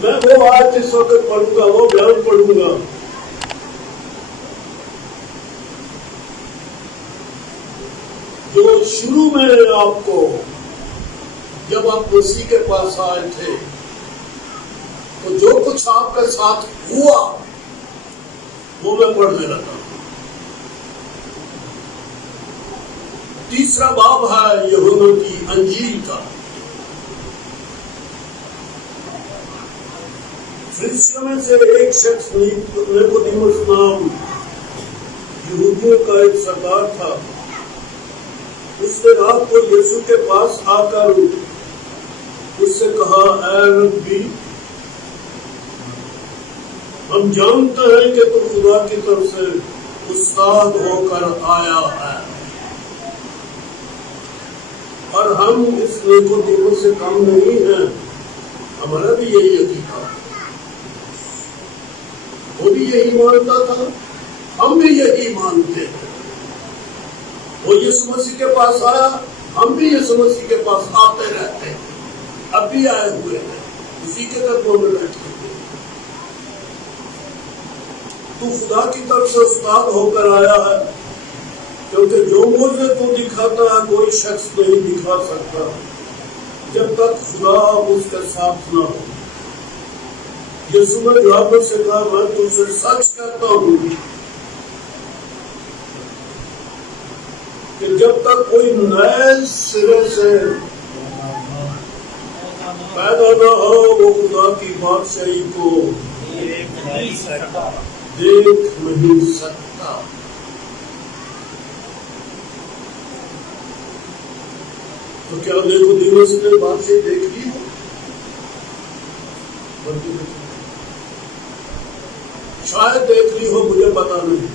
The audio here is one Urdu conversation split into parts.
میں وہ آج اس وقت پڑھوں گا، وہ بیان پڑھوں گا جو شروع میں آپ کو جب آپ مسیح کے پاس آئے تھے تو جو کچھ آپ کے ساتھ ہوا وہ میں پڑھنے لگا۔ تیسرا باب ہے یوحنا کی انجیل کا۔ فرشتوں میں سے ایک شخص نیقودیموس نام یہودیوں کا ایک سردار تھا، اس نے رات کو یسوع کے پاس آ کر اس سے کہا، اے ربی، ہم جانتے ہیں کہ تو خدا کی طرف سے استاد ہو کر آیا ہے، اور ہم اس نیقودیموس سے کم نہیں ہیں، ہمارا بھی یہی عقیدہ، وہ بھی یہی مانتا تھا، ہم بھی یہی مانتے ہیں۔ وہ یسوع مسیح کے پاس آیا، ہم بھی یسوع مسیح کے پاس آتے رہتے ہیں، اب بھی آئے ہوئے ہیں، اسی کے قدموں میں بیٹھے ہیں۔ تو خدا کی طرف سے استاد ہو کر آیا ہے، کیونکہ جو معجزے تو دکھاتا ہے کوئی شخص نہیں دکھا سکتا جب تک خدا اس کے ساتھ نہ ہو۔ یسوع نے جواب سے کہا، میں تم سے سچ کہتا ہوں کہ جب تک کوئی نئے سرے سے پیدا نہ ہو وہ خدا کی بادشاہی کو دیکھ نہیں سکتا۔ تو کیا نیقودیموس نے بادشاہی دیکھ لی ہو؟ شاید دیکھ لی ہو، مجھے پتا نہیں۔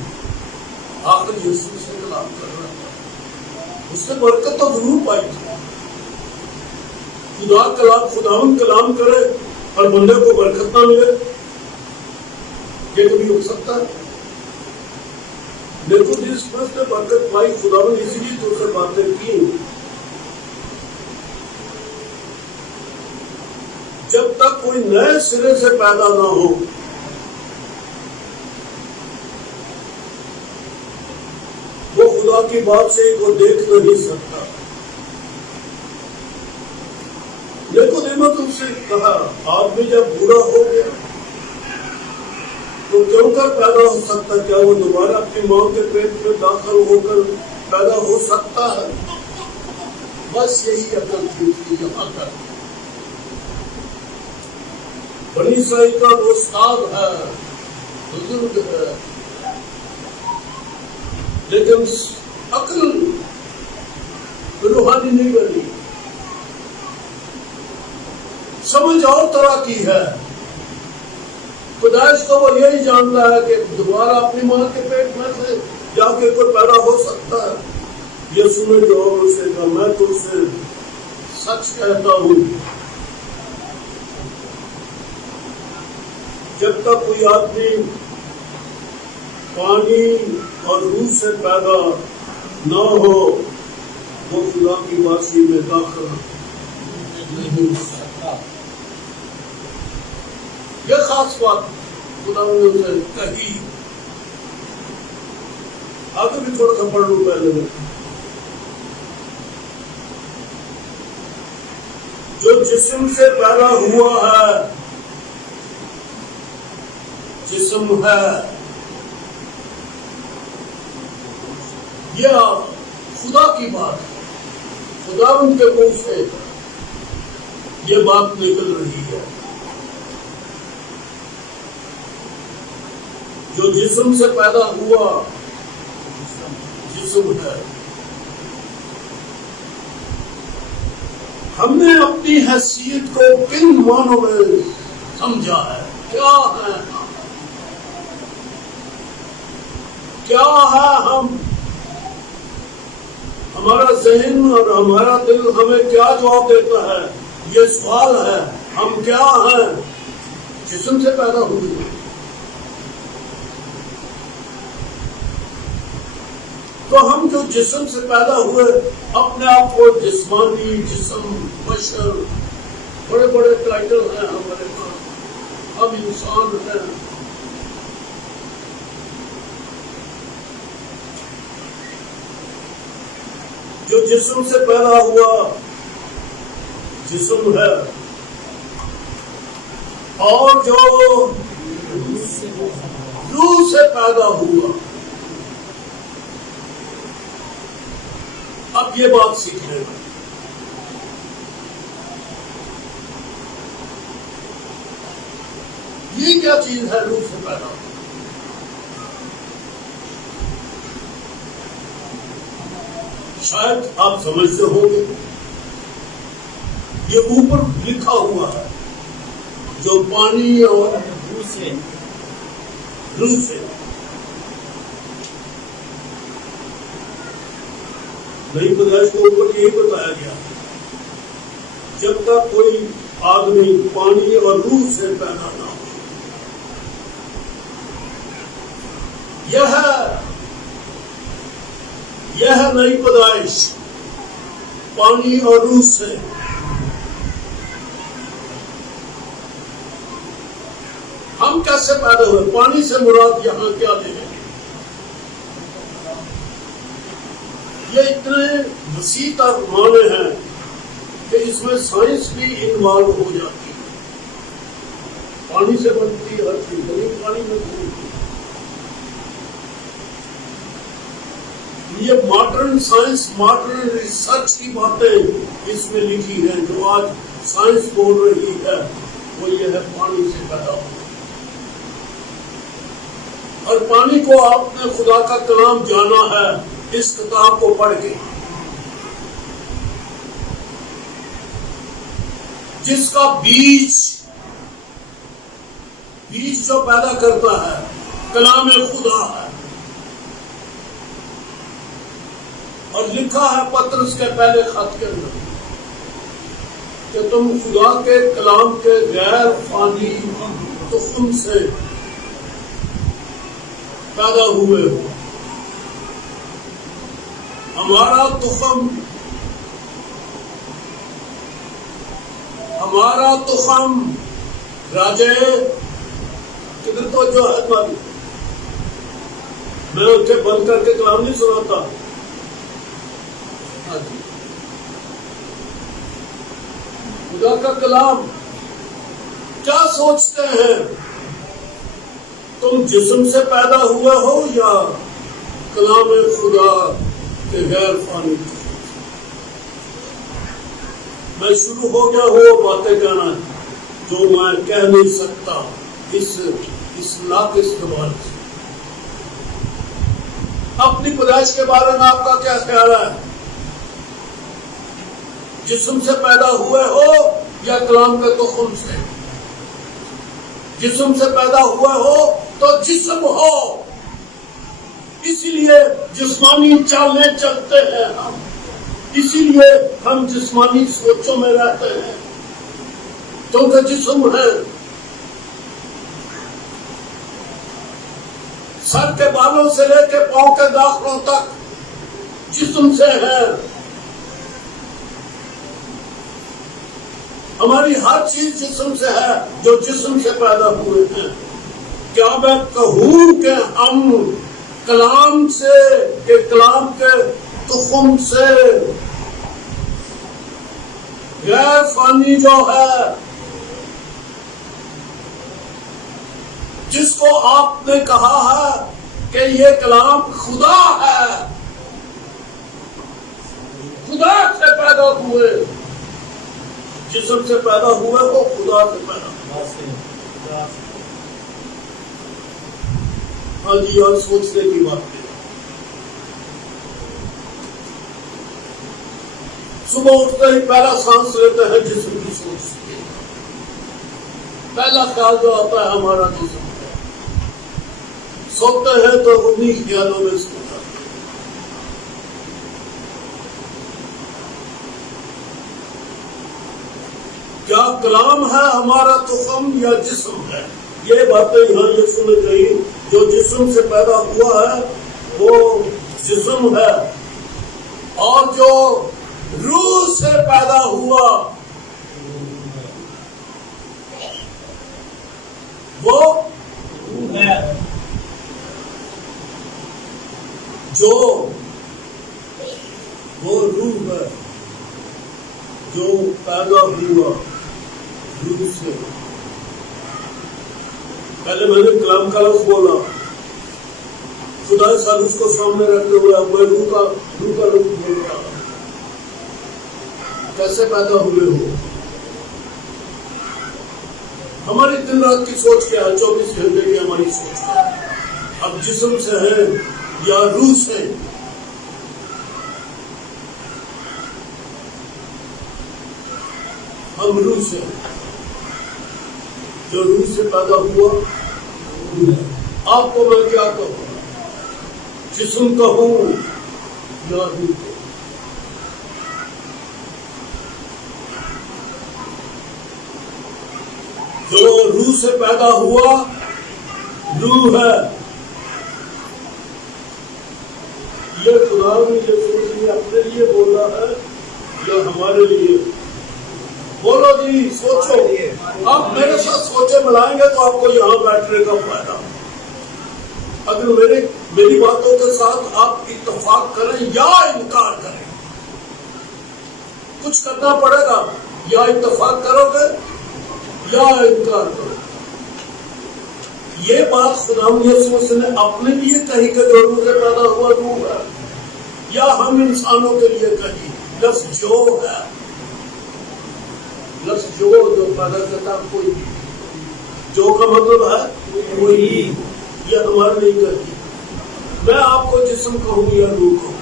آخر یسوع سے کلام کر رہا تھا، اس نے برکت تو ضرور پائی تھی۔ خداوند کلام کرے اور بندے کو برکت نہ ملے، یہ کبھی ہو سکتا ہے؟ نیقودیموس نے برکت پائی، خداوند اسی لیے تو سے باتیں کی۔ جب تک کوئی نئے سرے سے پیدا نہ ہو وہ خدا کی بادشاہی کو دیکھ نہیں سکتا۔ نیقودیموس تم سے کہا، آدمی جب بوڑھا ہو گیا تو کیوں کر پیدا ہو سکتا؟ کیا وہ دوبارہ اپنی ماں کے پیٹ میں داخل ہو کر پیدا ہو سکتا ہے؟ بس یہی عقل تھی اس کی یہاں تک۔ بنی اسرائیل کا وہ استاد ہے، بزرگ ہے، لیکن عقل روحانی نہیں بنی، سمجھ اور طرح کی ہے۔ خدائش تو وہ یہی جانتا ہے کہ دوبارہ اپنی ماں کے پیٹ میں سے جا کے کوئی پیدا ہو سکتا ہے۔ یسوع نے جو اسے کہا، میں تم سے سچ کہتا ہوں جب تک کوئی آدمی پانی اور روح سے پیدا نہ ہو وہ خدا کی بادشاہی میں داخل نہیں ہو سکتا۔ یہ خاص بات خدا نے اسے کہی۔ آگے بھی تھوڑا سا پڑھ لوں پہلے میں۔ جو جسم سے پیدا ہوا ہے، جسم ہے، یہ خدا کی بات ہے، خدا ان کے منہ سے یہ بات نکل رہی ہے۔ جو جسم سے پیدا ہوا جسم ہے۔ ہم نے اپنی حیثیت کو کن معنوں میں سمجھا ہے؟ کیا ہے ہم؟ کیا ہے ہم؟ ہمارا ذہن اور ہمارا دل ہمیں کیا جواب دیتا ہے؟ یہ سوال ہے، ہم کیا ہیں؟ جسم سے پیدا ہوئے۔ تو ہم جو جسم سے پیدا ہوئے اپنے آپ کو جسمانی، جسم، بشر، بڑے بڑے ٹائٹل ہیں ہمارے پاس، ہم انسان ہیں. جو جسم سے پیدا ہوا جسم ہے، اور جو روح سے پیدا ہوا. اب یہ بات سیکھ لینا، یہ کیا چیز ہے روح سے پیدا ہوا؟ شاید آپ سمجھتے ہوں گے، یہ اوپر لکھا ہوا ہے جو پانی اور روح سے نئی پیدائش کے اوپر یہی بتایا گیا، جب تک کوئی آدمی پانی اور روح سے پیدا نہ ہو. یہ ہے نئی پیدائش، پانی اور روح سے. ہم کیسے پیدا ہوئے؟ پانی سے مراد یہاں کیا لے لیں؟ یہ اتنے وسیع تر معنی ہیں کہ اس میں سائنس بھی انوالو ہو جاتی ہے. پانی سے بنتی ہر چیز پانی میں بنتی. یہ ماڈرن سائنس، ماڈرن ریسرچ کی باتیں اس میں لکھی ہیں. جو آج سائنس بول رہی ہے وہ یہ ہے پانی سے پیدا ہوا. اور پانی کو آپ نے خدا کا کلام جانا ہے اس کتاب کو پڑھ کے، جس کا بیج جو پیدا کرتا ہے کلام خدا ہے. اور لکھا ہے پطرس کے پہلے خط کے اندر کہ تم خدا کے کلام کے غیر فانی تخم سے پیدا ہوئے ہو. ہمارا تخم راجے کدھر تو جو ہے تمہاری، میں ان کے بند کر کے کلام نہیں سناتا. خدا کا کلام کیا سوچتے ہیں؟ تم جسم سے پیدا ہوئے ہو یا کلام خدا کے غیر فانی؟ میں شروع ہو گیا ہوں باتیں کہنا جو میں کہہ نہیں سکتا اس ناقص زبان سے. اپنی پیدائش کے بارے میں آپ کا کیا خیال ہے؟ جسم سے پیدا ہوئے ہو یا کلام کے تخم سے؟ جسم سے پیدا ہوئے ہو تو جسم ہو، اسی لیے جسمانی چالیں چلتے ہیں ہم، اسی لیے ہم جسمانی سوچوں میں رہتے ہیں کیونکہ جسم ہے. سر کے بالوں سے لے کے پاؤں کے داخلوں تک جسم سے ہے. ہماری ہر چیز جسم سے ہے جو جسم سے پیدا ہوئے ہیں. کیا میں کہوں کہ ہم کلام کے تخم سے غیر فانی جو ہے، جس کو آپ نے کہا ہے کہ یہ کلام خدا ہے، خدا سے پیدا ہوئے، جسم سے پیدا ہوئے ہو خدا سے پیدا ہوئے. ہاں جی، اور سوچنے کی بات ہے. صبح اٹھتے ہی پہلا سانس لیتے ہیں جسم کی سوچ سے، پہلا خیال جو آتا ہے ہمارا جسم ہے. سوتے ہیں تو انہی خیالوں میں سوتا ہے. کیا کلام ہے ہمارا تخم یا جسم ہے؟ یہ باتیں یہاں یہ سمجھ رہی، جو جسم سے پیدا ہوا ہے وہ جسم ہے، اور جو روح سے پیدا ہوا جو وہ روح ہے جو پیدا ہوا روح سے. پہلے میں نے کلام کا لفظ بولا، خدا اس کو سامنے رکھتے ہوئے اب میں روح کا لفظ بول رہا. کیسے پیدا ہوئے ہو؟ ہماری دن رات کی سوچ کیا ہے؟ 24 گھنٹے کی ہماری سوچ کیا ہے؟ اب جسم سے ہے یا روح سے؟ ہم روح سے، جو روح سے پیدا ہوا. آپ کو میں کیا کہوں؟ جسم کہوں یا روح کہوں؟ جو روح سے پیدا ہوا روح ہے. یہ خدا نے یہ سوچ اپنے لیے بولا ہے یا ہمارے لیے؟ بولو جی، سوچو. آپ میرے ساتھ سوچے ملائیں گے تو آپ کو یہاں بیٹھنے کا فائدہ. اگر میری باتوں کے ساتھ آپ اتفاق کریں یا انکار کریں، کچھ کرنا پڑے گا. یا اتفاق کرو گے یا انکار کرو. یہ بات خدا یسوع نے اپنے لیے کہی کہ جو روح سے پیدا ہوا روح ہے، یا ہم انسانوں کے لیے کہی؟ لفظ جو ہے، لفظ جو پیدا کرتا کوئی، جو کا مطلب ہے کوئی. یہ ہمارے لیے کہی. میں آپ کو جسم کہوں یا روح کہوں؟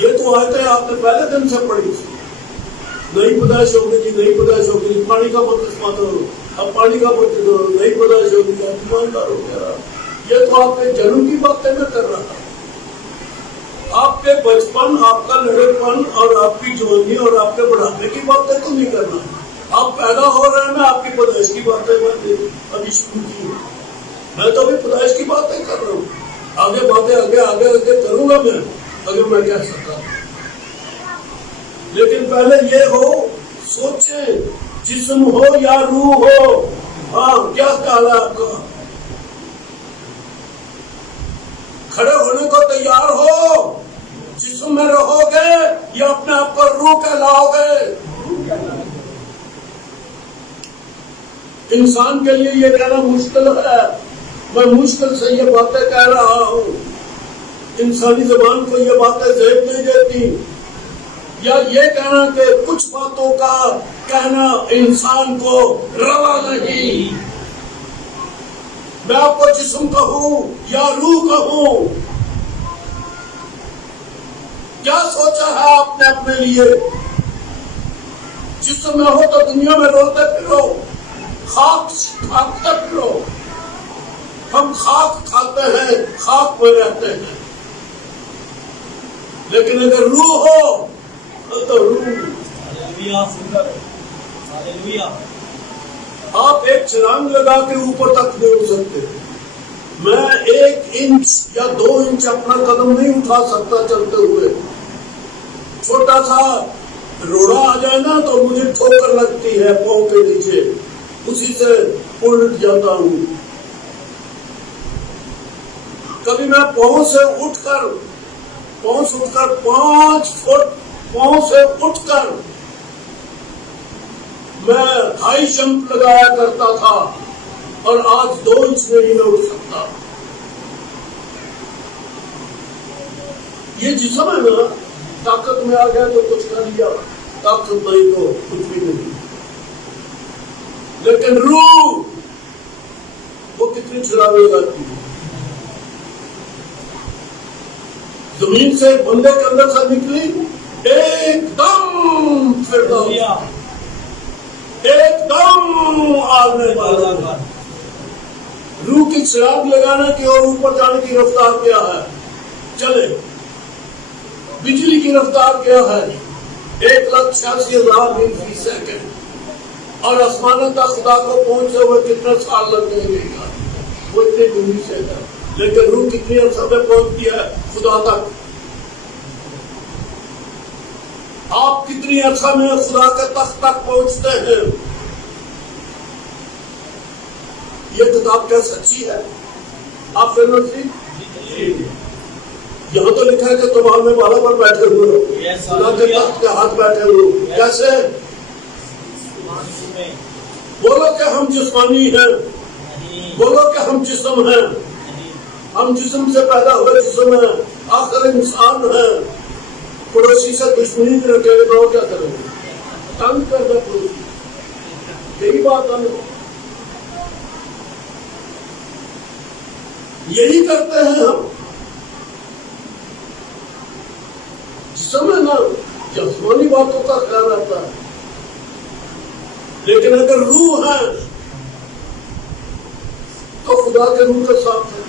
یہ تو آیتیں آپ نے پہلے دن سے پڑھی تھی. نئی پیدائش ہوگی جی، نئی پیدائش ہوگی، پانی کا بپتسمہ کرو، اب پانی کا بپتسمہ کرو، نئی پیدائش ہوگی، ایماندار ہو گیا. یہ تو آپ کے جنم کی باتیں میں کر رہا. آپ کے بچپن، آپ کا لڑکپن اور آپ کی جوانی اور آپ کے بڑھاپے کی باتیں تو نہیں کرنا. آپ پیدا ہو رہے ہیں، میں آپ کی پیدائش کی باتیں ابھی شروع کی. میں تو ابھی پیدائش کی باتیں کر رہا ہوں. آگے باتیں آگے کروں گا میں اگر میں کہہ سکتا. لیکن پہلے یہ ہو، سوچیں جسم ہو یا روح ہو. ہاں، کیا خیال ہے آپ کا؟ کھڑے ہونے کو تیار ہو؟ جسم میں رہو گے یا اپنے آپ کو روح کہلاؤ گے؟ انسان کے لیے یہ کہنا مشکل ہے. میں مشکل سے یہ باتیں کہہ رہا ہوں. انسانی زبان کو یہ باتیں زیب نہیں دیتی. یا یہ کہنا کہ کچھ باتوں کا کہنا انسان کو روا نہیں. میں آپ کو جسم کہوں یا روح کہوں؟ کیا سوچا ہے آپ نے اپنے لیے؟ جسم میں ہو تو دنیا میں روتے پھرو، خاک کھاتے پھرو. ہم خاک کھاتے ہیں، خاک میں رہتے ہیں. لیکن اگر روح ہو تو روح. آپ ایک چھلانگ لگا کے اوپر تک نہیں اٹھ سکتے. میں 1 انچ یا 2 انچ اپنا قدم نہیں اٹھا سکتا چلتے ہوئے. چھوٹا سا روڑا آ جائے نا تو مجھے ٹھوکر لگتی ہے پاؤں کے نیچے، اسی سے الٹ جاتا ہوں. کبھی میں پاؤں سے اٹھ کر 5 فٹ پاؤں سے اٹھ کر میں ہائی جمپ لگایا کرتا تھا، اور آج 2 انچ میں ہی میں اٹھ سکتا. یہ جسم ہے نا، طاقت میں آ گیا تو کچھ کر لیا، طاقت نہیں تو کچھ بھی نہیں. لیکن روح وہ کتنی چھلانگ لگاتی ہے. زمین سے بندے کے اندر سے نکلی، ایک دم آگے بڑھا. روح کی چھلانگ لگانے کی اور اوپر جانے کی رفتار کیا ہے؟ چلے. بجلی کی رفتار کیا ہے؟ 1,86,000 میل فی سیکنڈ. اور آسمانوں تک خدا کو پہنچے ہوئے کتنے سال لگنے گا؟ وہ اتنی دوری سے ہے. لیکن روح کتنی عرصہ میں پہنچتی ہے خدا تک؟ آپ کتنی عرصہ میں خدا کے تخت تک پہنچتے ہیں؟ یہ کتاب کیا سچی ہے؟ آپ پھر یہاں تو لکھا ہے کہ تم میں بالا پر بیٹھے ہوئے ہو، خدا کے تخت کے ہاتھ بیٹھے ہوئے ہو. کیسے؟ بولو کہ ہم جسمانی ہیں، بولو کہ ہم جسم ہیں، ہم جسم سے پیدا ہوئے جسم ہیں، آخر انسان ہیں. پڑوسی سے دشمنی نہیں رکھے گے تو کیا کریں گے؟ تنگ کر دے پڑوسی. یہی بات ہے، یہی کرتے ہیں ہم. جسم ہے نا، جسمانی باتوں کا خیال رہتا ہے، لیکن اگر روح ہے تو خدا کے روح کے ساتھ ہے.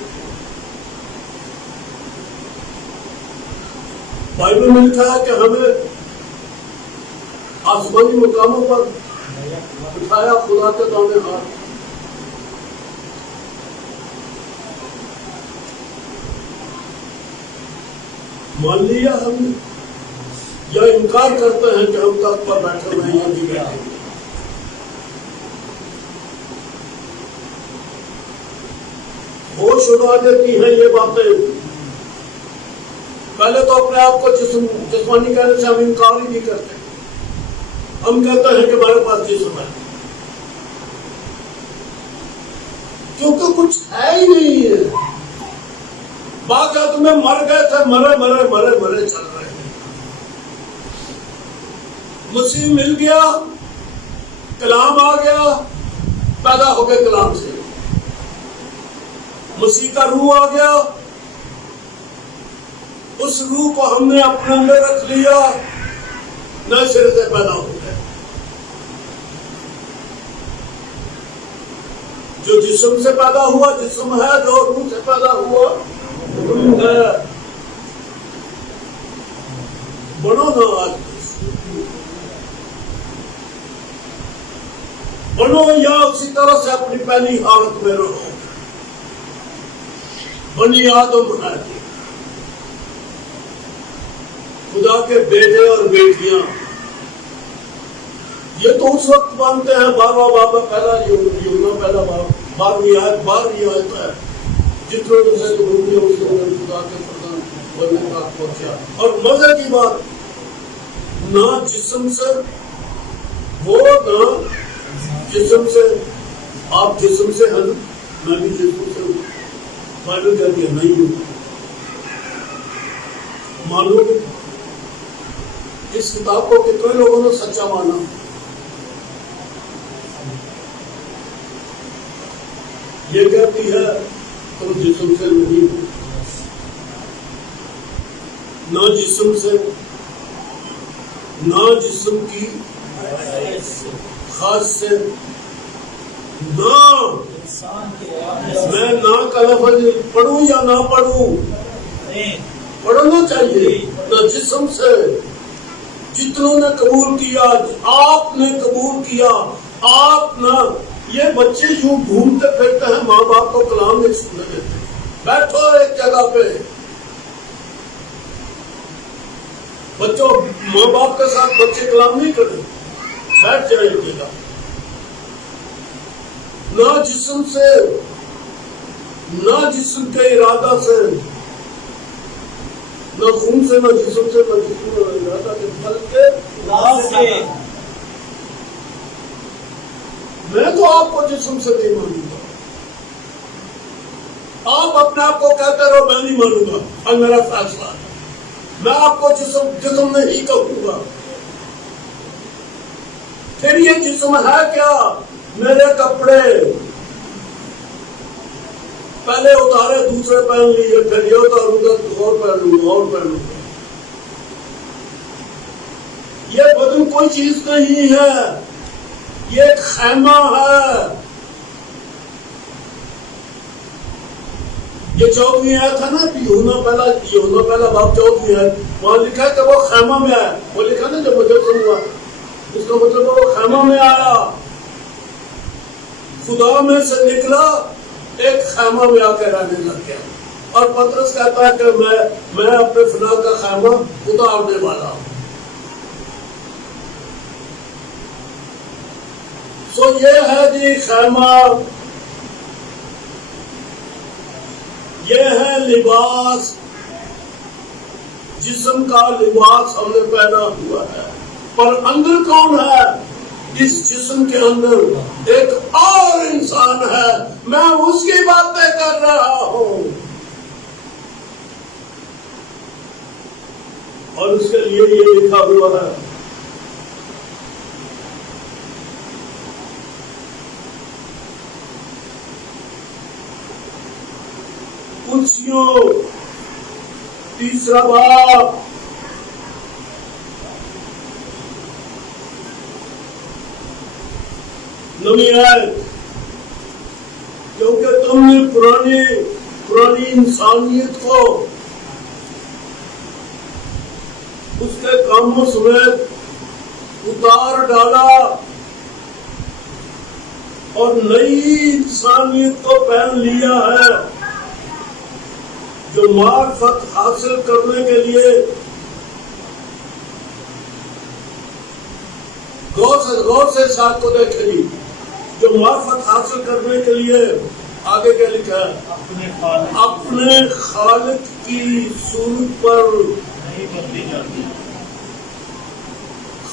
بائبل میں لکھا ہے کہ ہمیں آسمانی مقاموں پر اٹھایا خدا کے دامن ہاتھ. مان لیا ہم یا انکار کرتے ہیں کہ ہم تخت پر بیٹھے ہوئے ہیں یا نہیں بیٹھے ہوئے. ہوش اڑا دیتی ہیں یہ باتیں. پہلے تو اپنے آپ کو جسمانی کہنے سے ہم انکار ہی نہیں کرتے. ہم کہتے ہیں کہ ہمارے پاس جسم ہے، کیونکہ کچھ ہے ہی نہیں ہے. باقاعدہ میں مر گئے تھے، مرے مرے مرے مرے چل رہے ہیں. مسیح مل گیا، کلام آ گیا، پیدا ہو گئے کلام سے. مسیح کا روح آ گیا، اس روح کو ہم نے اپنے اندر رکھ لیا، نئے سرے سے پیدا ہو گئے. جو جسم سے پیدا ہوا جسم ہے، جو روح سے پیدا ہوا روح ہے. بڑھو نا آج، بڑھو یا اسی طرح سے اپنی پہلی حالت میں رہو. بنی آدم ہے، خدا کے بیٹے اور بیٹیاں. یہ تو اس وقت مانتے ہیں 12واں باب پہلا یونا پہلا باب 12ویں آیت ہے، جتنے سے خدا کے پردان بننے کا پہنچا. اور مزے کی بات، نہ جسم سے وہ نہ جسم سے. آپ جسم سے ہیں، میں بھی جسم سے ہوں. بائبل کہتی ہے نہیں ہوں. مانو گے اس کتاب کو کتنے لوگوں نے سچا مانا؟ یہ کہتی ہے تم جسم سے نہیں ہو، نہ جسم سے، نہ جسم کی خاص سے، نہ میں نہ کا لفظ پڑھوں یا نہ پڑھوں، پڑھنا چاہیے. نہ جسم سے. جتنوں نے قبول کیا، آپ نے قبول کیا. آپ نہ، یہ بچے یوں گھومتے پھرتے ہیں، ماں باپ کو کلام نہیں سننے دیتے. بیٹھو ایک جگہ پہ. بچوں، ماں باپ کے ساتھ بچے کلام نہیں کریں، بیٹھ جائیں ایک جگہ. نہ جسم سے، نہ جسم کے ارادہ سے، نہ خون سے، نہ جسم سے، نہ جسم نہ ارادہ کے پھل کے. میں تو آپ کو جسم سے نہیں مانوں گا. آپ اپنے آپ کو کہتے رہو میں نہیں مانوں گا، اور میرا فیصلہ ہے. میں آپ کو جسم نہیں کہوں گا. پھر یہ جسم ہے کیا؟ میرے کپڑے پہلے اتارے، دوسرے پہن لیے، پھر یہ اتاروں گا تو اور پہن لوں گا اور پہن لوں گا. یہ بدن کوئی چیز نہیں ہے، یہ ایک خیمہ ہے. یہ 14ویں آیت ہے نا، یوحنا پہلا باب 14ویں آیت، وہاں لکھا ہے کہ وہ خیمہ میں آیا. وہ لکھا نا جب مجسم ہوا، اس کا مطلب وہ خیمہ میں آیا، خدا میں سے نکلا، ایک خیمہ میں آ کے رہنے لگ گیا. اور پطرس کہتا ہے کہ میں اپنے فنا کا خیمہ اتارنے والا ہوں. سو یہ ہے جی خیمہ. یہ ہے لباس، جسم کا لباس ہم نے پہنا ہوا ہے، پر اندر کون ہے؟ اس جسم کے اندر ایک اور انسان ہے، میں اس کی باتیں کر رہا ہوں، اور اس کے لیے یہ لکھا ہوا ہے کرسیوں، تیسرا باب، نویں آیت، کیونکہ تم نے پرانی انسانیت کو اس کے کاموں سمیت اتار ڈالا اور نئی انسانیت کو پہن لیا ہے، جو معرفت حاصل کرنے کے لیے غور سے ساتھ کو دیکھیں گی، جو معرفت حاصل کرنے کے لیے آگے کیا لکھا ہے؟ اپنے خالق کی صورت پر،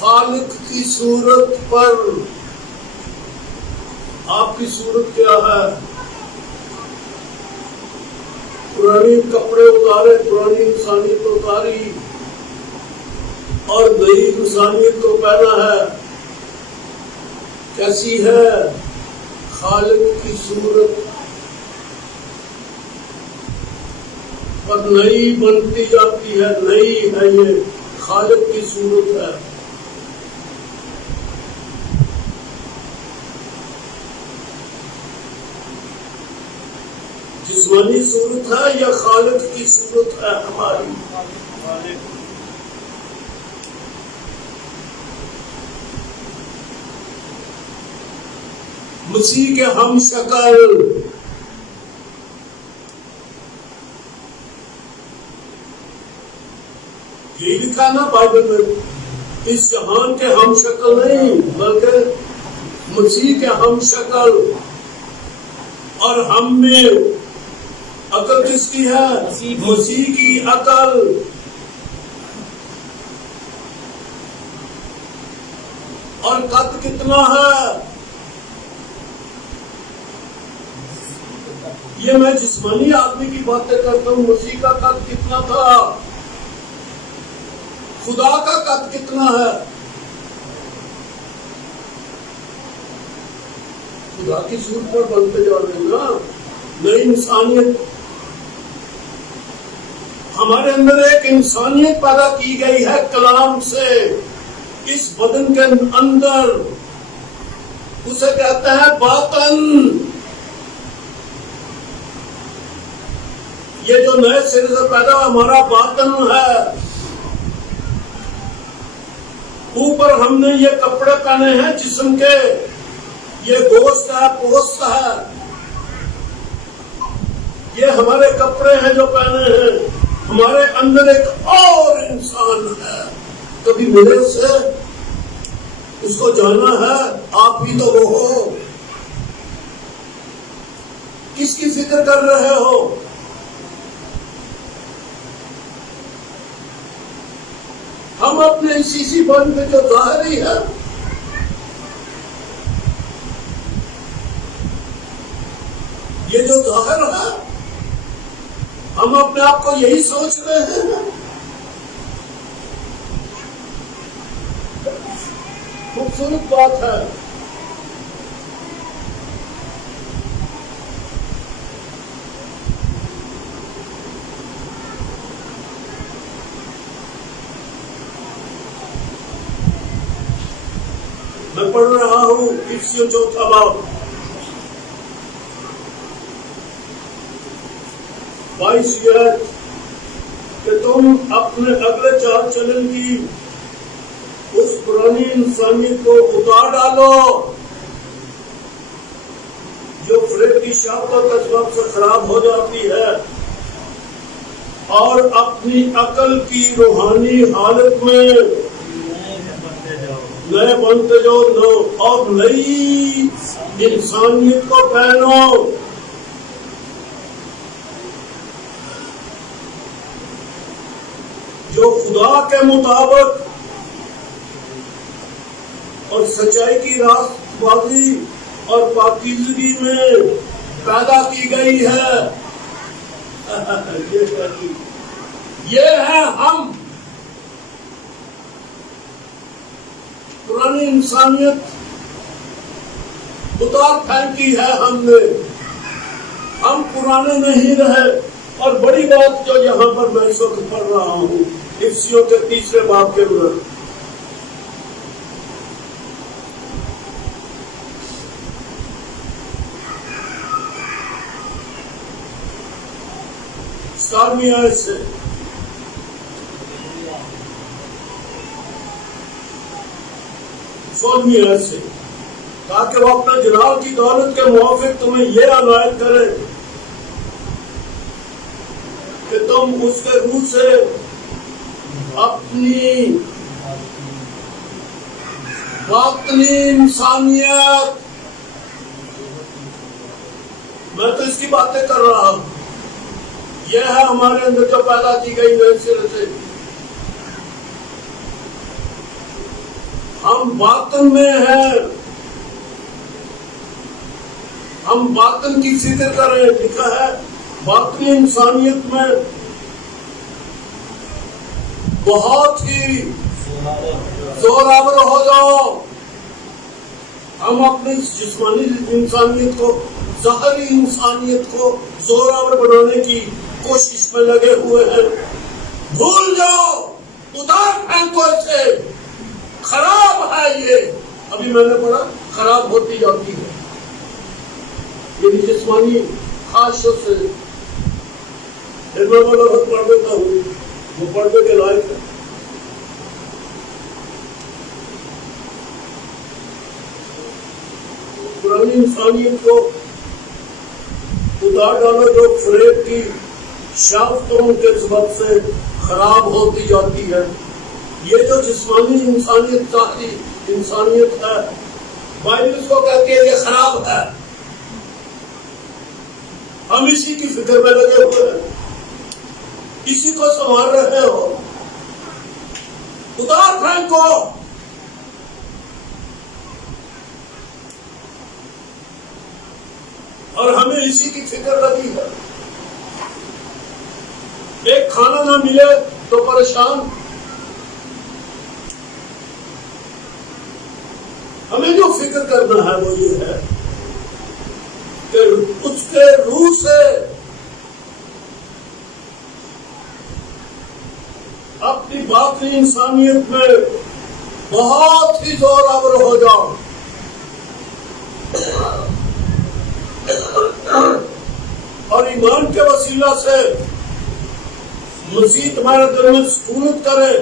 خالق کی صورت پر۔ آپ کی صورت کیا ہے؟ پرانے کپڑے اتارے، پرانی انسانیت اتاری اور نئی انسانیت کو پہنا ہے۔ کیسی ہے؟ خالق کی صورت پر نئی بنتی جاتی ہے، نئی ہے، یہ خالق کی صورت ہے۔ جسمانی صورت ہے یا خالق کی صورت ہے ہماری؟ مسیح کے ہم شکل، یہی لکھا نا بائبل میں، اس جہان کے ہم شکل نہیں بلکہ مسیح کے ہم شکل۔ اور ہم میں عقل کس کی ہے؟ مسیح کی عقل۔ اور قد کتنا ہے؟ یہ میں جسمانی آدمی کی باتیں کرتا ہوں، مسیح کا قد کتنا تھا؟ خدا کا قد کتنا ہے؟ خدا کی صورت پر بنتے جا رہے ہیں نا، نئی انسانیت۔ ہمارے اندر ایک انسانیت پیدا کی گئی ہے کلام سے، اس بدن کے اندر، اسے کہتے ہیں باطن۔ یہ جو نئے سرے سے پیدا ہمارا باطن ہے، اوپر ہم نے یہ کپڑے پہنے ہیں جسم کے، یہ گوشت ہے، پوست ہے، یہ ہمارے کپڑے ہیں جو پہنے ہیں۔ ہمارے اندر ایک اور انسان ہے، کبھی ملے سے اس کو جانا ہے، آپ ہی تو وہ ہو۔ کس کی فکر کر رہے ہو؟ ہم اپنے اسی بن میں جو ظاہری ہے، یہ جو ظاہر ہے، ہم اپنے آپ کو یہی سوچ رہے ہیں۔ خوبصورت بات ہے۔ میں پڑھ رہا ہوں افسیوں 4 باب 22 آیت کہ تم اپنے اگلے چال چلن کی اس پرانی انسانیت کو اتار ڈالو جو فریب کی شہوت کے سبب سے خراب ہو جاتی ہے، اور اپنی عقل کی روحانی حالت میں نئے بنتے جاؤ اور نئی انسانیت کو پہنو۔ جو خدا کے مطابق اور سچائی کی راست بازی اور پاکیزگی میں پیدا کی گئی ہے. یہ ہے ہم. پرانی انسانیت اتار پھینکی ہے ہم نے. ہم پرانے نہیں رہے. اور بڑی بات جو یہاں پر میں اس وقت پڑھ رہا ہوں افسیوں کے 3 باب کے اندر، ساتویں آیت سے سولہویں آیت سے، تاکہ وہ اپنے جلال کی دولت کے موافق تمہیں یہ عنایت کرے کہ تم اس کے روح سے اپنی باطنی انسانیت، میں تو اس کی باتیں کر رہا ہوں، یہ ہے ہمارے اندر جو پیدا کی گئی نئے سرے سے. ہم باطن میں ہیں، ہم باطن کی فکر کریں. لکھا ہے باطنی انسانیت میں بہت ہی زور آور ہو جاؤ. ہم اپنی جسمانی انسانیت کو، ظاہری انسانیت کو زور آور بنانے کی کوشش میں لگے ہوئے ہیں. بھول جاؤ، اتار پھینکو اسے، خراب ہے یہ. ابھی میں نے پڑھا خراب ہوتی جاتی ہے. یہ جسمانی خواہشوں سے میں پڑھ دیتا ہوں، وہ پڑھنے کے لائق ہے. پرانی انسانیت کو اتار ڈالو جو فریب کی شافتوں کے سبب سے خراب ہوتی جاتی ہے. یہ جو جسمانی انسانیت، ظاہری انسانیت ہے، بائبل اس کو کہتی ہے کہ خراب ہے. ہم اسی کی فکر میں لگے ہوئے ہیں، اسی کو سنبھال رہے ہو. اتار پھینکو. اور ہمیں اسی کی فکر لگی ہے. ایک کھانا نہ ملے تو پریشان. ہمیں جو فکر کرنا ہے وہ یہ ہے کہ اس کے روح سے اپنی باطنی انسانیت میں بہت ہی زور آور ہو جاؤ. اور ایمان کے وسیلہ سے مسیح تمہارے دل میں سکونت کرے.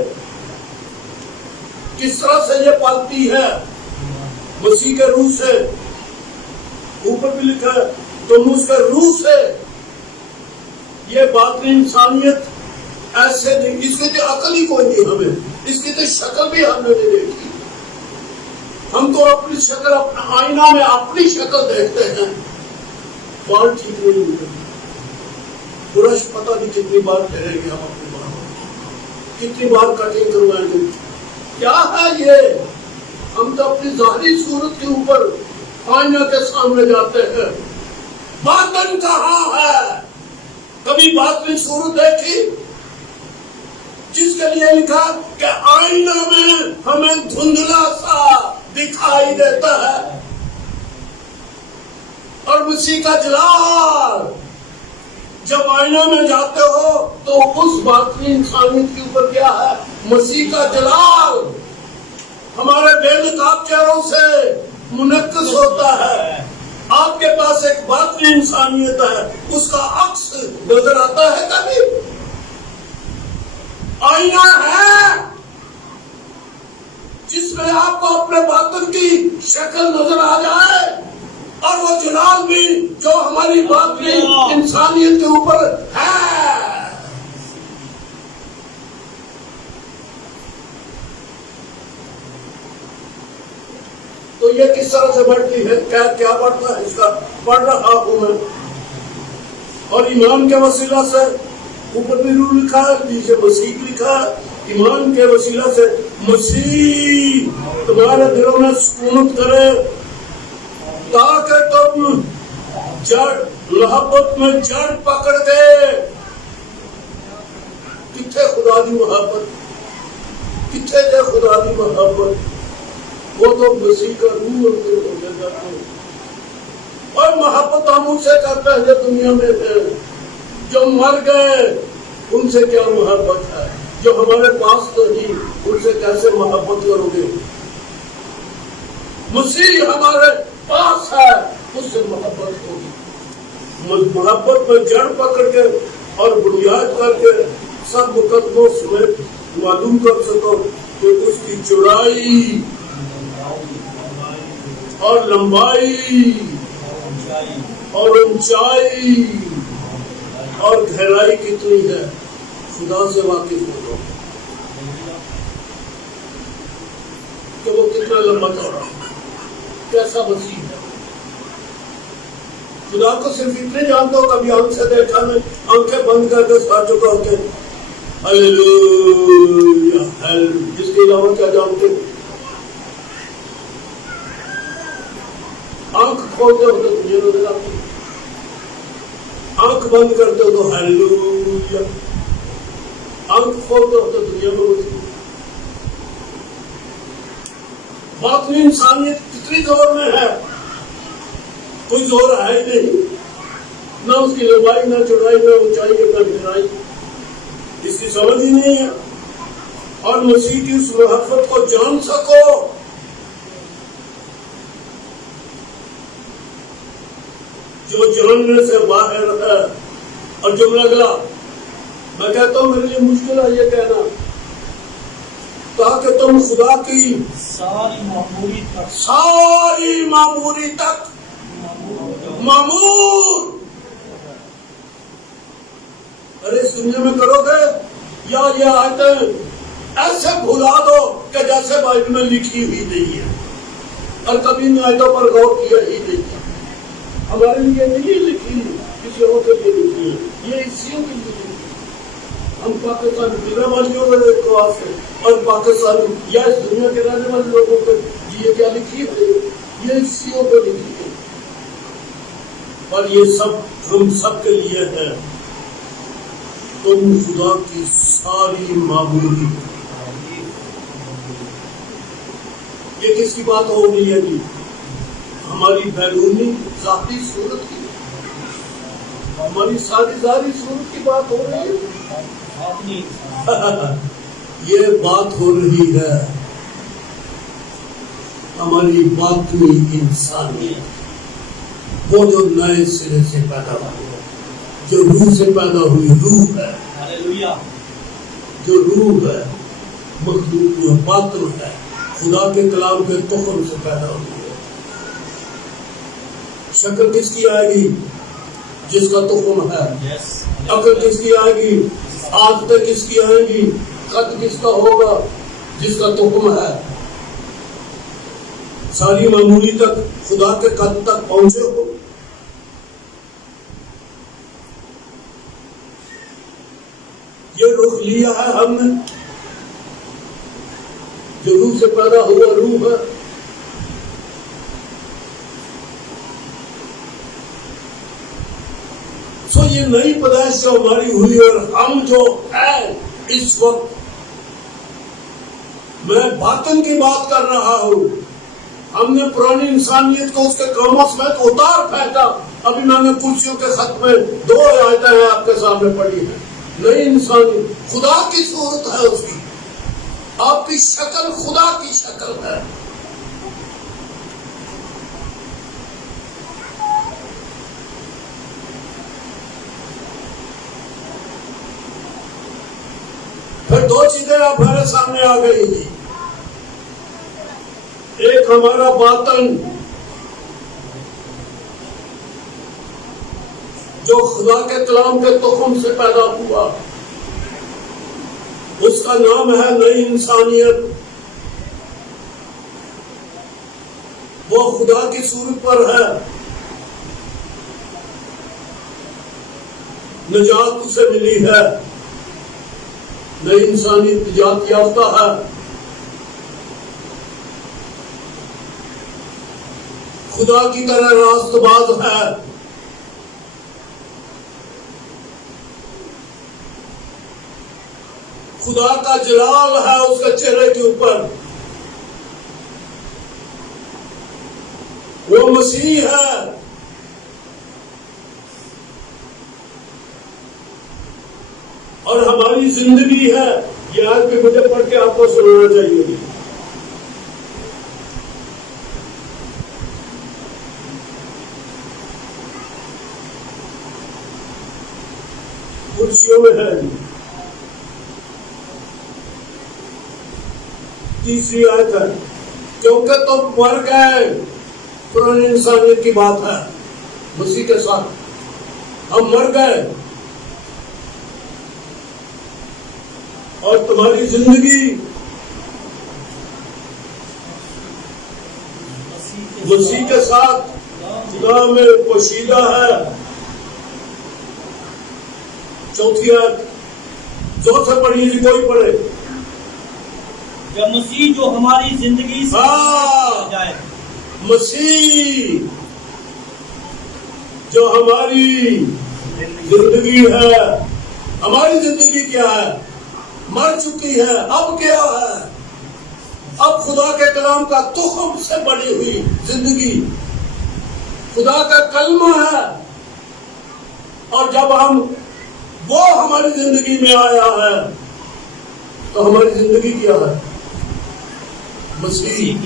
کس طرح سے یہ پالتی ہے؟ مسیح کے روح سے. اوپر بھی لکھا ہے تم اس کے روح سے. یہ باطنی انسانیت ایسے نہیں، اس کی تو عقل ہی کوئی نہیں ہمیں، اس کی تو شکل بھی ہم نے نہیں دیکھی. ہم تو اپنی شکل، اپنا آئینہ میں اپنی شکل دیکھتے ہیں. بال ٹھیک نہیں ہوتے، برش پتہ نہیں کتنی بار کریں گے ہم اپنے بال، کتنی بار کٹنگ کروائیں گے. کیا ہے یہ؟ ہم تو اپنی ظاہری صورت کے اوپر آئینہ کے سامنے جاتے ہیں. باطن کہاں ہے؟ کبھی باطنی صورت دیکھی جس کے لیے لکھا کہ آئینہ میں ہمیں دھندلا سا دکھائی دیتا ہے، اور مسیح کا جلال جب آئینہ میں جاتے ہو تو اس باطنی انسانیت کے اوپر کیا ہے؟ مسیح کا جلال ہمارے بے نقاب چہروں سے منعکس ہوتا ہے. آپ کے پاس ایک باطنی انسانیت ہے، اس کا عکس نظر آتا ہے. کبھی آئینہ ہے جس میں آپ کو اپنے باطن کی شکل نظر آ جائے، اور وہ جلال بھی جو ہماری باطنی انسانیت کے اوپر ہے. تو یہ کس طرح سے بڑھتی ہے؟ کیا بڑھتا ہے؟ اس کا پڑھ رہا ہوں میں. اور ایمان کے وسیلہ سے اوپر بھی روح لکھا ہے، نیچے مسیح لکھا ہے. ایمان کے وسیلہ سے مسیح تمہارے دلوں میں سکونت کرے، تاکہ تم جڑ محبت میں جڑ پکڑ کے، کتنے خدا دی محبت، کتنے دے خدا دی محبت، وہ تو مسیح کا روح اور دل ہو جاتا ہے۔ اور محبت ہم ان سے کرتے ہیں جو دنیا میں تھے، جو مر گئے، ان سے کیا محبت ہے؟ جو ہمارے پاس تو نہیں، ان سے کیسے محبت کرو گے؟ مسیح ہمارے پاس ہے، اس سے محبت ہوگی۔ محبت میں جڑ پکڑ کے اور بنیاد کر کے سب مقدموں سمیت معلوم کر سکو کہ اس کی چوڑائی اور لمبائی اور اونچائی اور گہرائی کتنی ہے، خدا سے واقف ہو جاؤ کہ وہ کتنا لمبا چوڑا ہے، کیسا وسیع ہے۔ خدا کو صرف اتنے جانتا ہو، کبھی آنکھ سے دیکھا میں، آنکھیں بند کر کے سر چکا کے ہلیلویا، اس کے علاوہ کیا جانتے ہو؟ آنکھ کھولتے ہو تو دنیا نظر آتی، آنکھ بند کرتے ہو تو ہلیلویا، آنکھ کھولتے ہو تو دنیا میں ہوتی۔ باطنی انسانیت کتنی زور میں ہے؟ کوئی زور ہے ہی نہیں، نہ اس کی لمبائی، نہ چوڑائی، نہ اونچائی، نہ گہرائی، اس کی سمجھ ہی نہیں ہے۔ اور مسیح کی اس محبت کو جان سکو جو جاننے سے باہر ہے۔ اور جملہ اگلا میں کہتا ہوں، میرے لیے مشکل ہے یہ کہنا، تاکہ تم خدا کی ساری معموری تک معمور، ارے اس دنیا میں کرو گے یا یہ آیتیں ایسے بھلا دو کہ جیسے بائبل میں لکھی ہوئی نہیں ہے، اور کبھی ان آیتوں پر غور کیا ہی نہیں ہے۔ ہمارے لیے نہیں لکھی، کسی اور کے لیے لکھی ہے، یہ عیسائیوں کے لیے لکھی ہے۔ ہم پاکستان کی والیوں میں اور پاکستان یا اس دنیا کے رہنے والے لوگوں کو یہ کیا لکھی ہے؟ یہ عیسائیوں کو لکھی ہے، اور یہ سب ہم سب کے لیے ہے۔ تم خدا کی ساری معمولی، یہ کس کی بات ہو رہی ہے جی؟ ہماری بیرونی ذاتی صورت کی، ہماری ساری ظاہری صورت کی بات ہو رہی ہے؟ یہ بات ہو رہی ہے ہماری باطنی انسانیت، وہ جو نئے سرے سے پیدا ہوئی، جو روح سے پیدا ہوئی روح ہے، جو روح ہے، مخلوق جو باطن ہے، خدا کے کلام کے تخم سے پیدا ہوئی ہے۔ شکل کس کی آئے گی؟ جس کا تخم ہے۔ عقل کس کی آئے گی؟ عادتیں کس کی آئیں گی؟ قد کس کا ہوگا؟ جس کا تخم ہے۔ ساری معمولی تک، خدا کے قد تک پہنچے ہو؟ یہ رخ لیا ہے ہم نے، جو روح سے پیدا ہوا روح ہے۔ سو یہ نئی پیدائش جو ہماری ہوئی، اور ہم جو ہے اس وقت، میں باطن کی بات کر رہا ہوں، ہم نے پرانی انسانیت کو اس کے کاموں سمیت اتار پھینکا۔ ابھی میں نے کرسیوں کے خط میں 2 آیتیں ہیں آپ کے سامنے پڑھی ہیں۔ نئی انسانیت خدا کی صورت ہے، اس کی آپ کی شکل خدا کی شکل ہے۔ پھر 2 چیزیں آپ میرے سامنے آ گئی تھی۔ ایک ہمارا باطن جو خدا کے کلام کے تخم سے پیدا ہوا، اس کا نام ہے نئی انسانیت۔ وہ خدا کی صورت پر ہے، نجات اسے ملی ہے۔ نئی انسانیت نجات یافتہ ہے. خدا کی طرح راست باز ہے. خدا کا جلال ہے اس کے چہرے کے اوپر. وہ مسیح ہے. اور ہماری زندگی ہے. یہ آج بھی مجھے پڑھ کے آپ کو سنانا چاہیے. کرسیوں میں ہے. تیسری آیت ہے کیونکہ تم مر گئے. پرانی انسانیت کی بات ہے. مسیح کے ساتھ ہم مر گئے اور تمہاری زندگی مسیح کے ساتھ خدا میں پوشیدہ ہے. چوتھی آیت زور سے پڑھیے جی، کوئی پڑھے. جب مسیح جو ہماری زندگی سے جائے. مسیح جو ہماری زندگی ہے. ہماری زندگی کیا ہے؟ مر چکی ہے. اب کیا ہے؟ اب خدا کے کلام کا تخم سے بڑی ہوئی زندگی خدا کا کلمہ ہے. اور جب وہ ہماری زندگی میں آیا ہے تو ہماری زندگی کیا ہے؟ مسیح.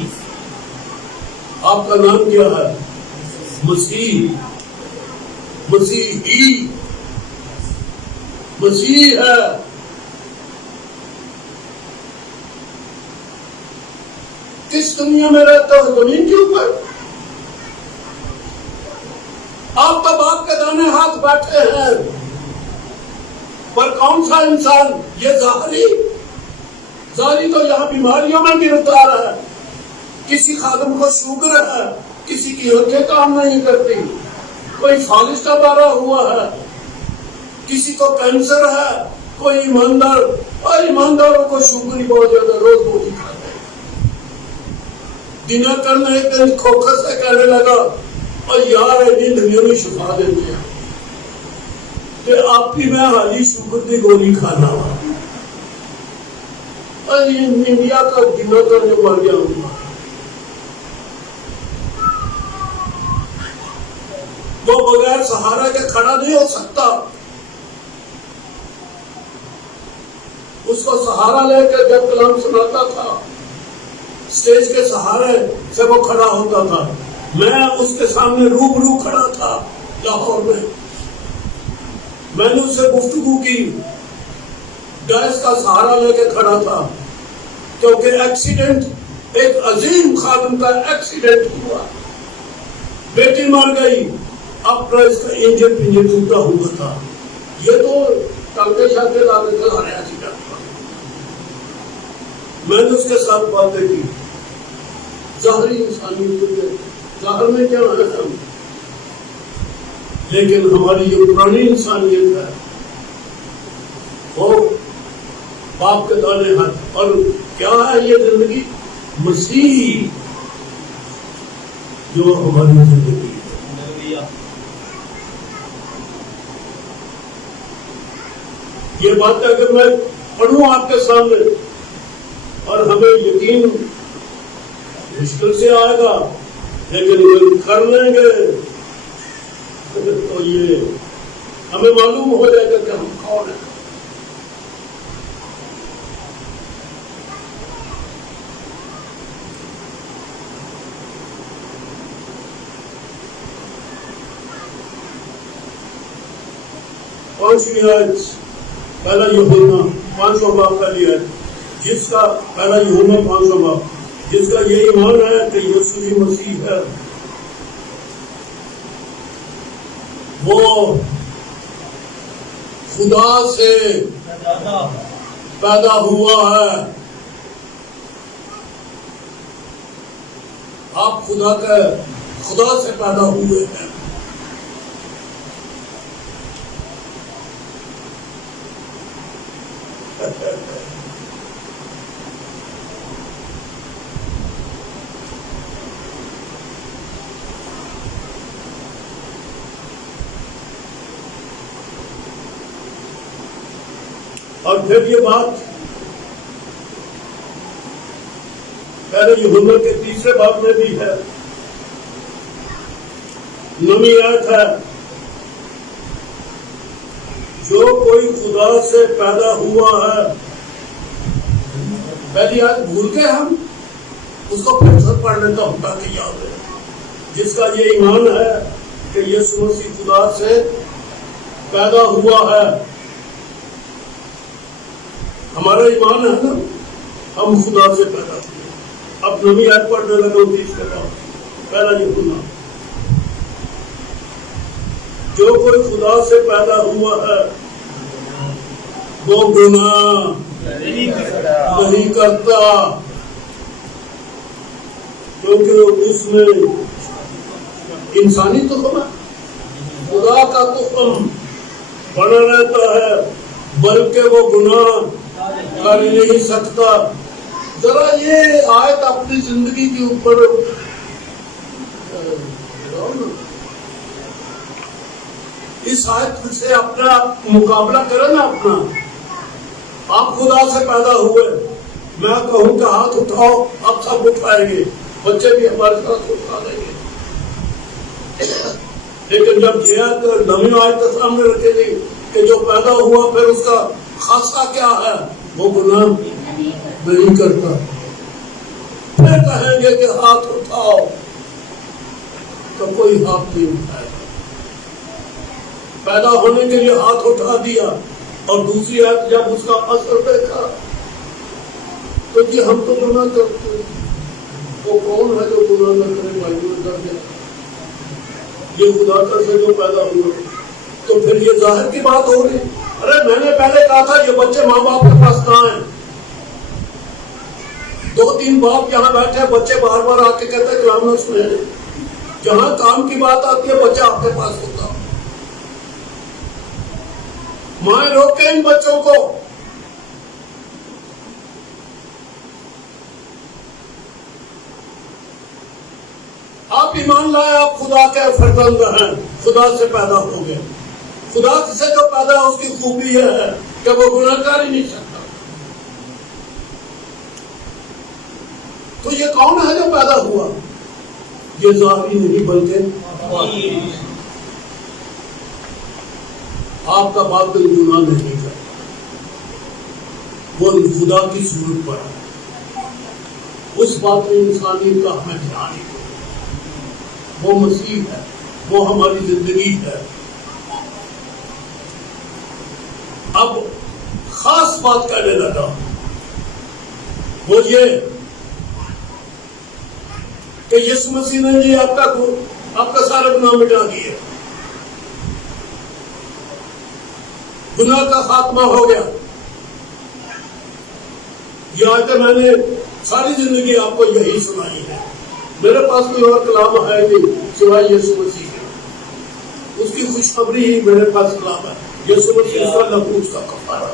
آپ کا نام کیا ہے؟ مسیح. مسیحی. مسیح ہے. کس دنیا میں رہتا ہے؟ زمین کے اوپر. آپ تو باپ کے دانے ہاتھ بیٹھے ہیں. پر کون سا انسان؟ یہ ظاہری تو یہاں بیماریوں میں گرفتار ہے. کسی خادم کو شوگر ہے، کسی کی آنکھیں کام نہیں کرتی، کوئی فالج کا بارہ ہوا ہے، کسی کو کینسر ہے، کوئی ایمانداروں کو شوگر ہی بہت زیادہ روز گولی کھاتے ہیں. ڈنر کرنا ایک دن کھوکھر سے کہنے لگا اور یار ایڈی دنیا میں شفا دینی ہے کہ آپ کی میں حالی شوگر کی گولی کھانا ہوا. اور انڈیا کا ڈنر کرنے مر گیا ہوں. وہ بغیر سہارا کے کھڑا نہیں ہو سکتا. اس کو سہارا لے کے جب کلام سناتا تھا اسٹیج کے سہارے سے وہ کھڑا ہوتا تھا. میں اس کے سامنے روبرو کھڑا تھا لاہور میں. میں نے اس سے گفتگو کی. گیس کا سہارا لے کے کھڑا تھا کیونکہ ایکسیڈنٹ، ایک عظیم خادم کا ایکسیڈنٹ ہوا. بیٹی مر گئی. اب اس کا انجن پنجن ٹوٹا ہوا تھا. یہ تو ٹانکے شانکے لانے چلا رہا ایکسیڈنٹ. میں نے اس کے ساتھ باتیں کی. ظاہری انسانیت ظاہر میں کیا ہے ہم، لیکن ہماری یہ پرانی انسانیت ہے وہ باپ کے دانے ہاتھ. اور کیا ہے یہ زندگی؟ مسیح جو ہماری زندگی ہے. یہ بات اگر میں پڑھوں آپ کے سامنے اور ہمیں یقین مشکل سے آئے گا لیکن وہ کر لیں گے تو یہ ہمیں معلوم ہو جائے گا کہ ہم کون ہیں. پانچویں آیت پہلا یوحنا 5واں باب کا لیا ہے. جس کا پہلا یوحنا 5واں باب، جس کا یہ ایمان ہے کہ یسوع ہی مسیح ہے وہ خدا سے پیدا ہوا ہے. آپ خدا سے پیدا ہوئے ہیں. اور پھر یہ بات پہلے یوحنا کے 3 باب میں بھی ہے، نویں آیت ہے، جو کوئی خدا سے پیدا ہوا ہے. پہلی آیت بھول گئے ہم، اس کو پھر سے پڑھنے کا ہوتا کہ یاد ہے. جس کا یہ ایمان ہے کہ یسوع مسیح خدا سے پیدا ہوا ہے، ہمارا ایمان ہے نا، ہم خدا سے پیدا ہوئے. اب نویں آیت پڑھنے لگا 30 پہلا یوحنا، جو کوئی خدا سے پیدا ہوا ہے وہ گناہ نہیں کرتا، کیونکہ اس میں انسانی تخم ہے، خدا کا تخم بنا رہتا ہے، بلکہ وہ گناہ کر نہیں سکتا. ذرا یہ آیت اپنی زندگی کے اوپر اس آیت سے اپنا مقابلہ کریں نا اپنا. آپ خدا سے پیدا ہوئے، میں کہوں کہ ہاتھ اٹھاؤ، آپ سب اٹھائیں گے، بچے بھی ہمارے ساتھ اٹھا دیں گے. لیکن جب یہ نویں آیت سامنے رکھے گی کہ جو پیدا ہوا پھر اس کا خاصہ کیا ہے، وہ گناہ نہیں کرتا. پھر کہیں گے کہ ہاتھ اٹھاؤ، تو کوئی ہاتھ نہیں اٹھائے. پیدا ہونے کے لیے ہاتھ اٹھا دیا، اور دوسری آیت جب اس کا اثر دیکھا تو یہ ہم تو گناہ کرتے ہیں. وہ کون ہے جو گناہ نہ کرے؟ بھائی یہ خدا کا سے جو پیدا ہوا. تو پھر یہ ظاہر کی بات ہو رہی. ارے میں نے پہلے کہا تھا یہ بچے ماں باپ کے پاس کہاں ہیں؟ 2-3 باپ یہاں بیٹھے، بچے بار بار آ کے کہتے ہیں کلام نہ سنے. جہاں کام کی بات آتی ہے بچہ آپ کے پاس ہوتا. مائیں روکیں ان بچوں کو. آپ ایمان لائے، آپ خدا کے فرزند ہیں، خدا سے پیدا ہو گئے. خدا سے جو پیدا ہے اس کی خوبی یہ ہے کہ وہ گناہ کر ہی نہیں سکتا. تو یہ کون ہے جو پیدا ہوا؟ یہ ظاہری نہیں بلکہ آپ کا باطن گناہ نہیں کرتا، وہ خدا کی صورت پر ہے. اس باطن انسانی کا ہمیں دھیان ہی، وہ مسیح ہے، وہ ہماری زندگی ہے. اب خاص بات کہنے لگا، وہ یہ کہ یسوع مسیح نے جی آپ کا سارا گناہ مٹا دیا، گناہ کا خاتمہ ہو گیا. یہ آیتیں میں نے ساری زندگی آپ کو یہی سنائی ہے. میرے پاس کوئی اور کلام ہے نہیں سوائے یسوع مسیح کے. اس کی خوشخبری ہی میرے پاس کلام ہے. یسوع مسیح اس کا لہو، اس کا کفارہ.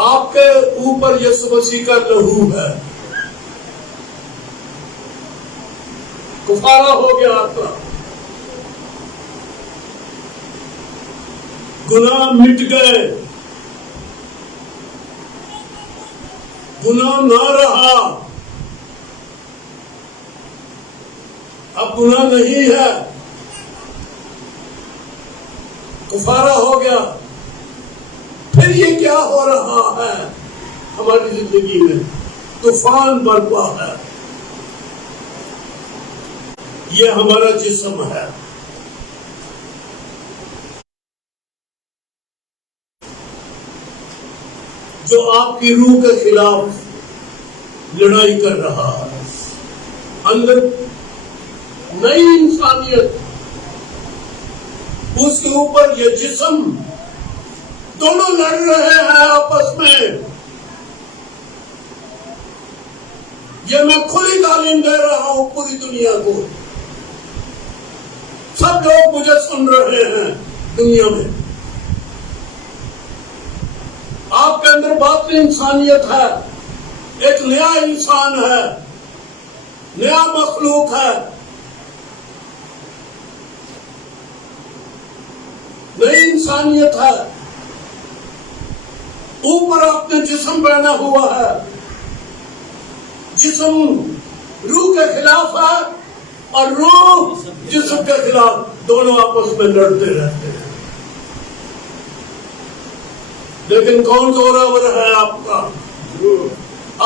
آپ کے اوپر یسوع مسیح کا لہو ہے، کفارہ ہو گیا آپ کا، گناہ مٹ گئے، گناہ نہ رہا. اب گناہ نہیں ہے، کفارہ ہو گیا. پھر یہ کیا ہو رہا ہے ہماری زندگی میں؟ طوفان برپا ہے. یہ ہمارا جسم ہے، جو آپ کی روح کے خلاف لڑائی کر رہا ہے. اندر نئی انسانیت، اس کے اوپر یہ جسم، دونوں لڑ رہے ہیں آپس میں. یہ میں کھلی تعلیم دے رہا ہوں پوری دنیا کو. سب لوگ مجھے سن رہے ہیں دنیا میں. آپ کے اندر باطنی انسانیت ہے، ایک نیا انسان ہے، نیا مخلوق ہے. نئی انسانیت ہے. اوپر آپ نے جسم پہنا ہوا ہے. جسم روح کے خلاف ہے اور روح جسم کے خلاف. دونوں آپس میں لڑتے رہتے ہیں. لیکن کون زوراور ہے آپ کا؟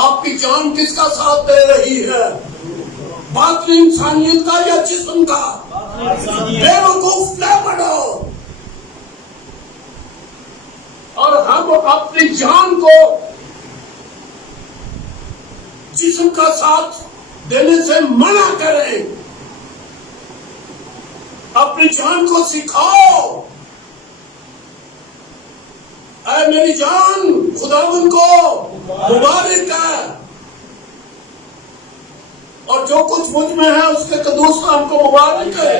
آپ کی جان کس کا ساتھ دے رہی ہے؟ باطنی انسانیت کا یا جسم کا؟ بے وقوف نہ بنو. اور ہم اپنی جان کو جسم کا ساتھ دینے سے منع کریں. اپنی جان کو سکھاؤ، اے میری جان خداوند کو مبارک ہے، اور جو کچھ مجھ میں ہے اس کے قدوس نام کو مبارک ہے.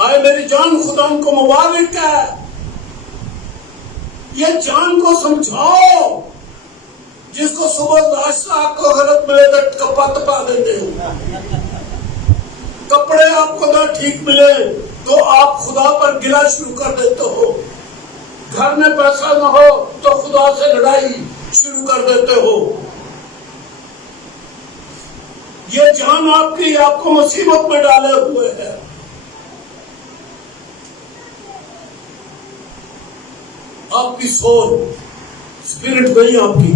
اے میری جان خداوند کو مبارک ہے. یہ جان کو سمجھاؤ. جس کو صبح ناشتہ آپ کو غلط ملے تو کپا تپا دیتے ہو، کپڑے آپ کو نہ ٹھیک ملے تو آپ خدا پر گلا شروع کر دیتے ہو. گھر میں پیسہ نہ ہو تو خدا سے لڑائی شروع کر دیتے ہو. یہ جان آپ کی آپ کو مصیبت میں ڈالے ہوئے ہے. آپ کی سول اسپرٹ نہیں، آپ کی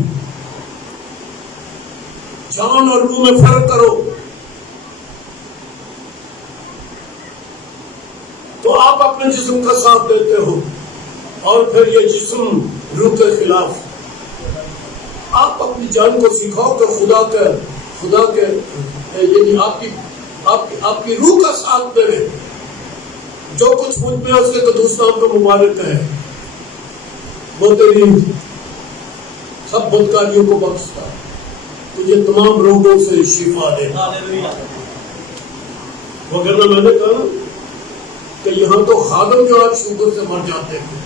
جان اور روح میں فرق کرو. تو آپ اپنے جسم کا ساتھ دیتے ہو اور پھر یہ جسم روح کے خلاف. آپ اپنی جان کو سکھاؤ کہ خدا کے یعنی آپ کی روح کا ساتھ دے. جو کچھ مجھ میں اس کے قدوس نام کو مبارک ہے. وہ تیری سب بدکاریوں کو بخشتا، تجھے تمام روگوں سے شفا دے. وغیرہ میں نے کہا کہ یہاں تو خادم جو آج شوگر سے مر جاتے ہیں.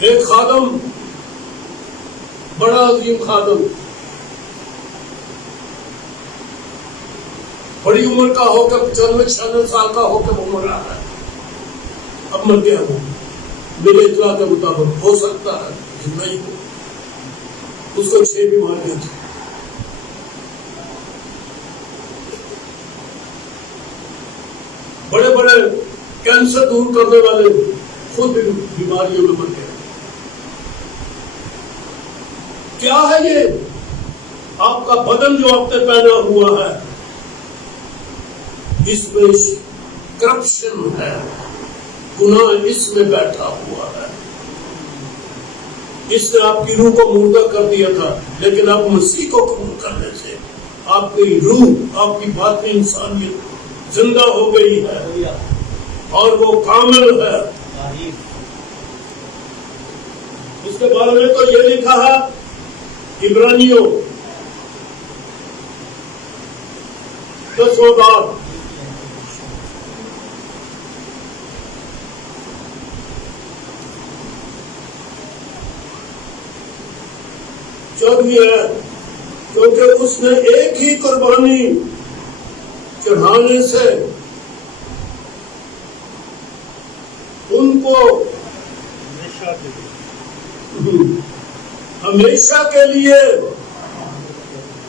ایک خادم، بڑا عظیم خادم، بڑی عمر کا ہو کر 95-96 سال کا ہو کر وہ مر رہا ہے. اب مر گیا ہوں میرے اطلاع کے مطابق، ہو سکتا ہے زندہ ہی ہو. اس کو 6 بیماریاں تھیں. بڑے بڑے کینسر دور کرنے والے خود بھی بیماریوں میں مر گئے. کیا ہے یہ آپ کا بدن جو آپ نے پہنا ہوا ہے؟ اس میں کرپشن ہے، گناہ اس میں بیٹھا ہوا ہے. اس نے آپ کی روح کو مردہ کر دیا تھا، لیکن آپ مسیح کو قبول کرنے سے آپ کی روح، آپ کی باطنی انسانیت زندہ ہو گئی ہے اور وہ کامل ہے. اس کے بارے میں تو یہ لکھا ہے عبرانیوں 10واں باب ہے، کیونکہ اس نے ایک ہی قربانی چڑھانے سے ان کو ہمیشہ کے لیے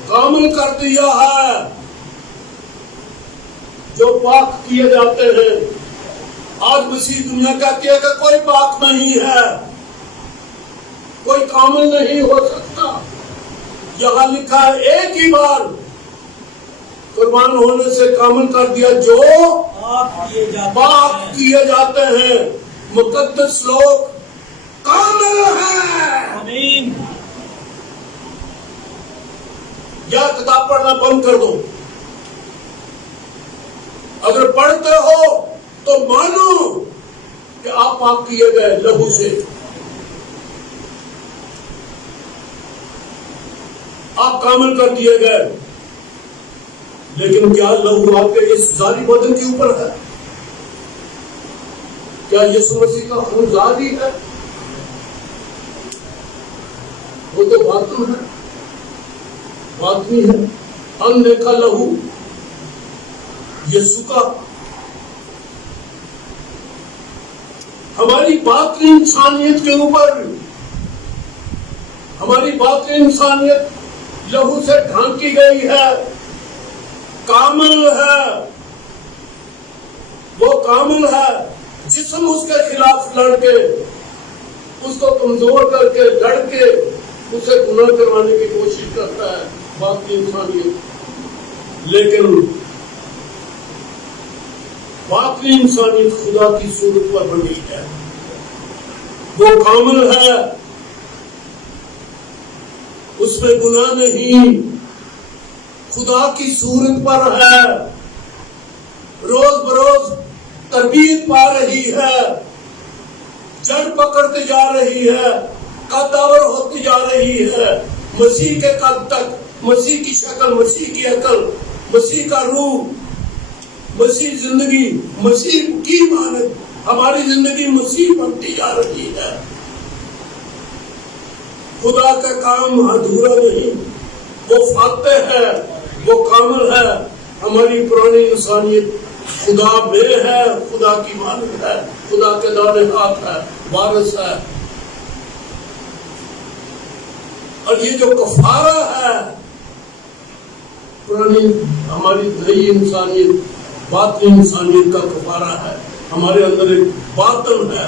کامل کر دیا ہے. جو پاک کیے جاتے ہیں، آج مسیح دنیا کہتی ہے کہ کوئی پاک نہیں ہے، کوئی کامل نہیں ہو سکتا. یہاں لکھا ہے ایک ہی بار قربان ہونے سے کامل کر دیا. جو پاک کیے جاتے ہیں، مقدس لوگ کامل ہیں. آمین. یا کتاب پڑھنا بند کر دو. اگر پڑھتے ہو تو مانو کہ آپ پاک کیے گئے لہو سے، آپ کامل کر دیے گئے. لیکن کیا لہو آپ کے اس ظاہری بدن کے اوپر ہے؟ کیا یسوع مسیح کا خون ظاہری ہے؟ وہ تو باطن ہے، باطنی ہے. اندیکھا لہو یسوع کا ہماری باطنی انسانیت کے اوپر، ہماری باطنی انسانیت لہو سے ڈھانکی گئی ہے، کامل ہے، وہ کامل ہے۔ جسم اس کے خلاف لڑ کے، اس کو کمزور کر کے، لڑ کے اسے گناہ کروانے کی کوشش کرتا ہے باقی انسانیت، لیکن باقی انسانیت خدا کی صورت پر بنی ہے، وہ کامل ہے، اس میں گناہ نہیں، خدا کی صورت پر ہے، روز بروز تربیت پا رہی ہے، جڑ پکڑتے جا رہی ہے، قدور ہوتی جا رہی ہے، مسیح کے قد تک، مسیح کی شکل، مسیح کی عقل، مسیح کا روح، مسیح زندگی، مسیح کی مانند ہماری زندگی مسیح بنتی جا رہی ہے۔ خدا کا کام ادھورا نہیں، وہ فاتح ہے، وہ کامل ہے۔ ہماری پرانی انسانیت خدا میں ہے، خدا کی مانند ہے، خدا کے دانے ہاتھ ہے، وارث ہے۔ اور یہ جو کفارہ ہے، پرانی ہماری نئی انسانیت، باطنی انسانیت کا کفارہ ہے، ہمارے اندر ایک باطن ہے،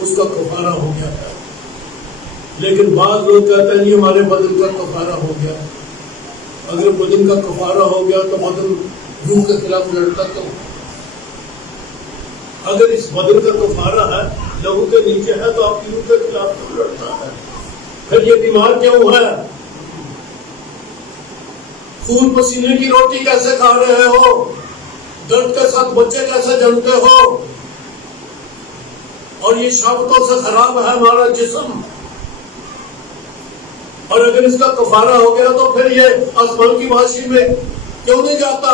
اس کا کفارہ ہو گیا ہے۔ لیکن بعض لوگ کہتے ہیں یہ ہمارے بدن کا کفارہ ہو گیا۔ اگر بدن کا کفارہ ہو گیا تو بدن روح کے خلاف لڑتا تو، اگر اس بدن کا کفارہ ہے، لہو کے نیچے ہے، تو آپ کی روح کے خلاف کیوں لڑتا ہے؟ پھر یہ بیمار کیوں ہے؟ خون پسینے کی روٹی کیسے کھا رہے ہو؟ درد کے ساتھ بچے کیسے جنتے ہو؟ اور یہ شہوتوں سے خراب ہے ہمارا جسم، اور اگر اس کا کفارہ ہو گیا تو پھر یہ آسمان کی معاشی میں کیوں نہیں جاتا؟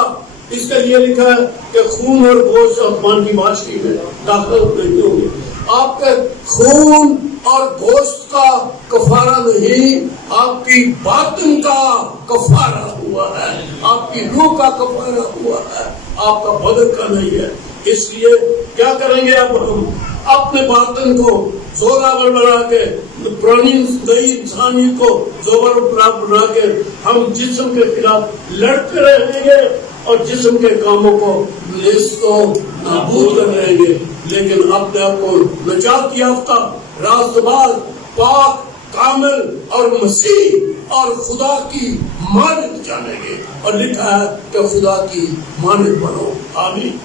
اس کے لیے لکھا ہے کہ خون اور گوشت آسمان کی معاشی میں داخل نہیں ہوں گے۔ آپ کے خون اور گوشت کا کفارہ نہیں، آپ کی باطن کا کفارہ ہوا ہے، آپ کی روح کا کفارہ ہوا ہے، آپ کا بدن کا نہیں ہے۔ اس لیے کیا کریں گے اب ہم؟ اپنے باطن کو زوراور بنا کے، پرانی نئی انسانیت کو زوراور بنا کے ہم جسم کے خلاف لڑتے رہیں گے اور جسم کے کاموں کو نیست و نابود رہیں گے، لیکن اپنے آپ کو نجات یافتہ، راست باز، پاک، کامل اور مسیح اور خدا کی مانند جانیں گے۔ اور لکھا ہے کہ خدا کی مانند بنو۔ آمین۔